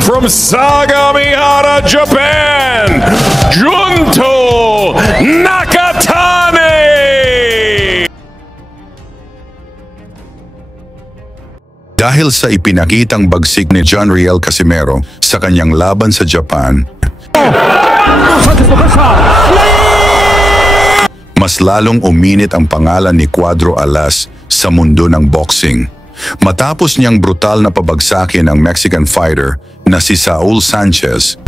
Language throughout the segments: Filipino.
from Sagamihara, Japan, Junto Nakatani! Dahil sa ipinakitang bagsik ni John Riel Casimero sa kanyang laban sa Japan, mas lalong uminit ang pangalan ni Cuadro Alas sa mundo ng boxing. Matapos niyang brutal na pabagsakin ang Mexican fighter na si Saul Sanchez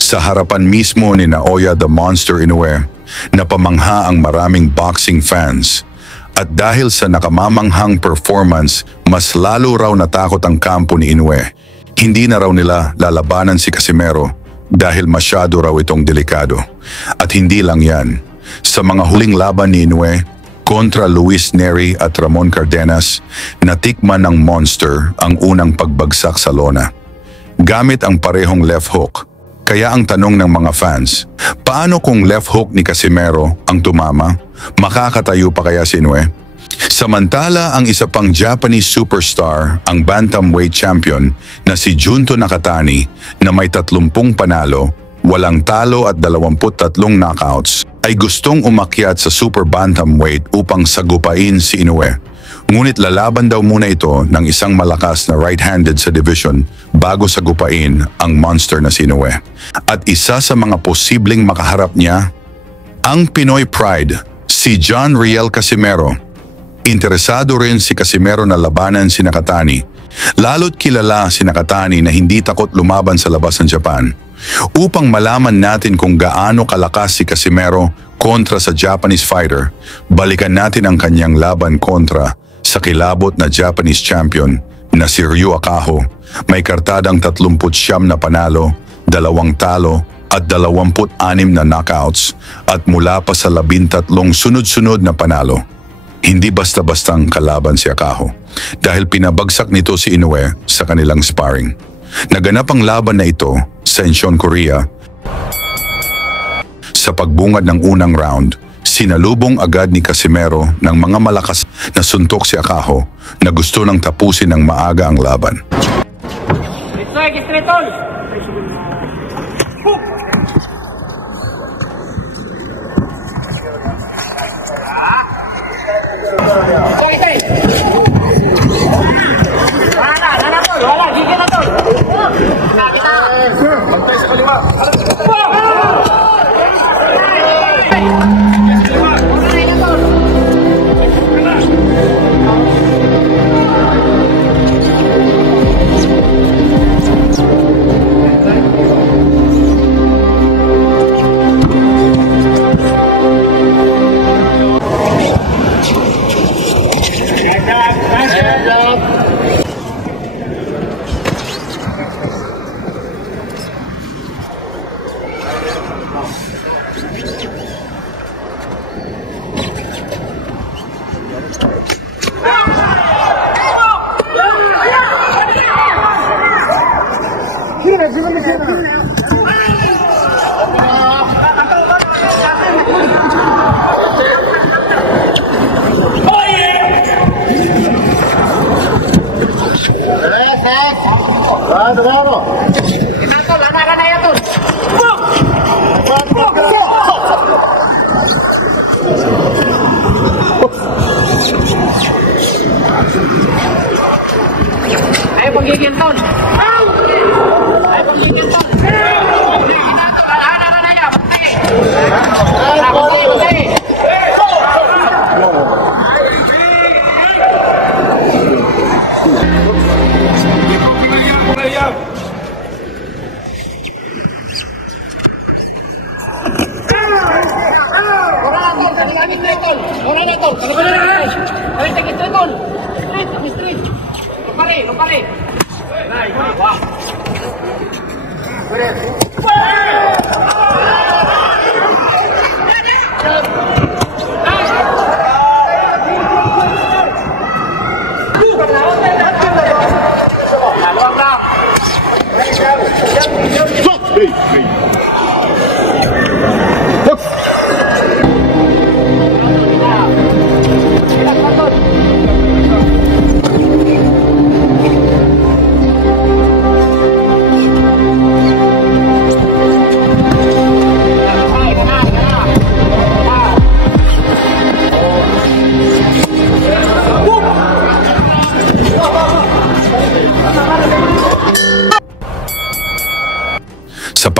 sa harapan mismo ni Naoya the Monster Inoue, napamangha ang maraming boxing fans. At dahil sa nakamamanghang performance, mas lalo raw natakot ang kampo ni Inoue. Hindi na raw nila lalabanan si Casimero dahil masyado raw itong delikado. At hindi lang yan. Sa mga huling laban ni Inoue kontra Luis Neri at Ramon Cardenas, natikman ng Monster ang unang pagbagsak sa lona gamit ang parehong left hook. Kaya ang tanong ng mga fans, paano kung left hook ni Casimero ang tumama? Makakatayo pa kaya si Inoue? Samantala, ang isa pang Japanese superstar, ang bantamweight champion na si Junto Nakatani na may 30 panalo, walang talo at 23 knockouts, ay gustong umakyat sa super bantamweight upang sagupain si Inoue. Ngunit lalaban daw muna ito ng isang malakas na right-handed sa division bago sagupain ang monster na si Inoue. At isa sa mga posibleng makaharap niya, ang Pinoy Pride, si John Riel Casimero. Interesado rin si Casimero na labanan si Nakatani. Lalo't kilala si Nakatani na hindi takot lumaban sa labas ng Japan. Upang malaman natin kung gaano kalakas si Casimero kontra sa Japanese fighter, balikan natin ang kanyang laban kontra sa kilabot na Japanese champion na si Ryu Akaho. May kartadang 39 na panalo, 2 talo at 26 na knockouts at mula pa sa 13 sunod-sunod na panalo. Hindi basta-bastang kalaban si Akaho dahil pinabagsak nito si Inoue sa kanilang sparring. Naganap ang laban na ito sa Incheon, Korea. Sa pagbungad ng unang round, sinalubong agad ni Casimero ng mga malakas na suntok si Akaho na gusto nang tapusin ng maaga ang laban.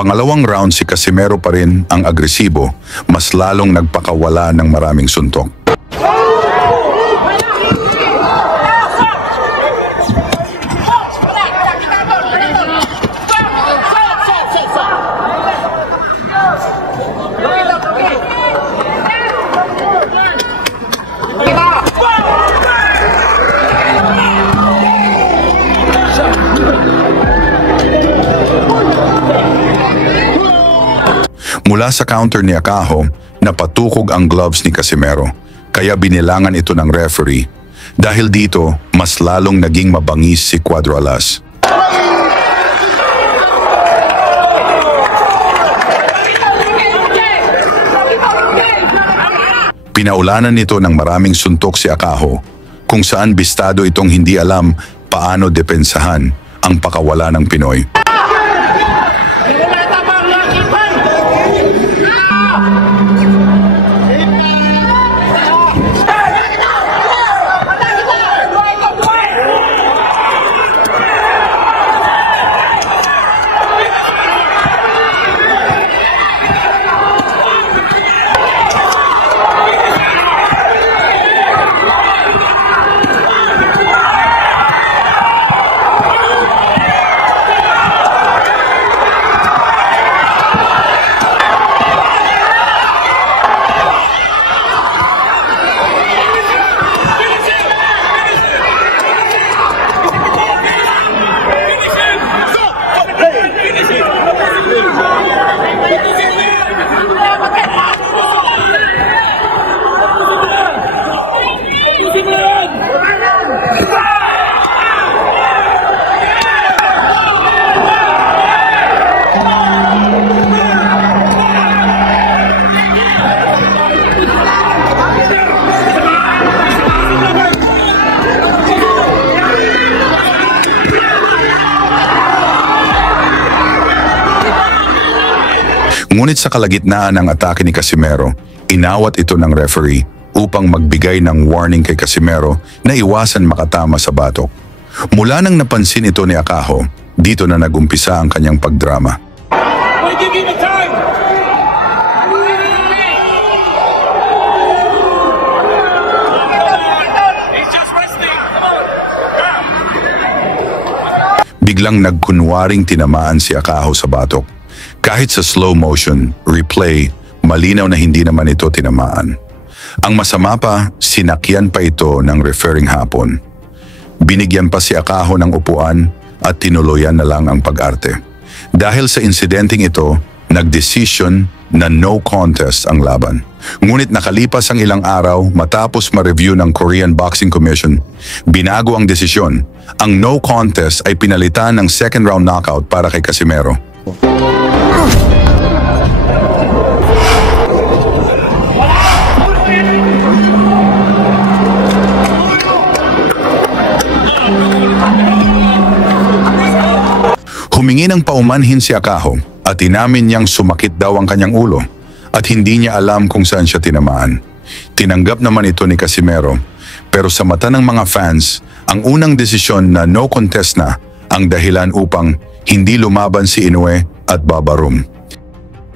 pangalawang round si Casimero pa rin ang agresibo, mas lalong nagpakawala ng maraming suntok. Mula sa counter ni Akaho, napatukog ang gloves ni Casimero, kaya binilangan ito ng referee. Dahil dito, mas lalong naging mabangis si Cuadro-Alas. Pinaulanan nito ng maraming suntok si Akaho, kung saan bistado itong hindi alam paano depensahan ang pakawala ng Pinoy. Ngunit sa kalagitnaan ng atake ni Casimero, inawat ito ng referee upang magbigay ng warning kay Casimero na iwasan makatama sa batok. Mula nang napansin ito ni Akaho, dito na nagumpisa ang kanyang pagdrama. Biglang nagkunwaring tinamaan si Akaho sa batok. Kahit sa slow motion, replay, malinaw na hindi naman ito tinamaan. Ang masama pa, sinakyan pa ito ng referring hapon. Binigyan pa si Akaho ng upuan at tinuluyan na lang ang pag-arte. Dahil sa insidenteng ito, nagdesisyon na no contest ang laban. Ngunit nakalipas ang ilang araw matapos ma-review ng Korean Boxing Commission, binago ang desisyon. Ang no contest ay pinalitan ng second round knockout para kay Casimero. Humingi ng paumanhin si Akaho at inamin niyang sumakit daw ang kanyang ulo at hindi niya alam kung saan siya tinamaan. Tinanggap naman ito ni Casimero, pero sa mata ng mga fans, ang unang desisyon na no contest na ang dahilan upang hindi lumaban si Inoue at Babarum.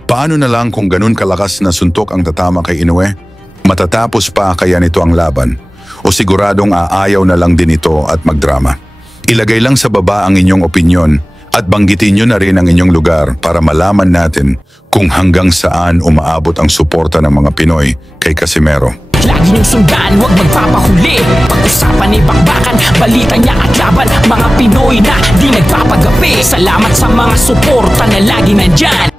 Paano na lang kung ganun kalakas na suntok ang tatama kay Inoue? Matatapos pa kaya nito ang laban? O siguradong aayaw na lang din ito at magdrama? Ilagay lang sa baba ang inyong opinyon at banggitin nyo na rin ang inyong lugar para malaman natin kung hanggang saan umaabot ang suporta ng mga Pinoy kay Casimero. Lagi niyong sundan, huwag magpapahuli. Pag-usapan ni bakbakan, balita niya at laban. Mga Pinoy na di nagpapagapi. Salamat sa mga suporta na lagi nandyan.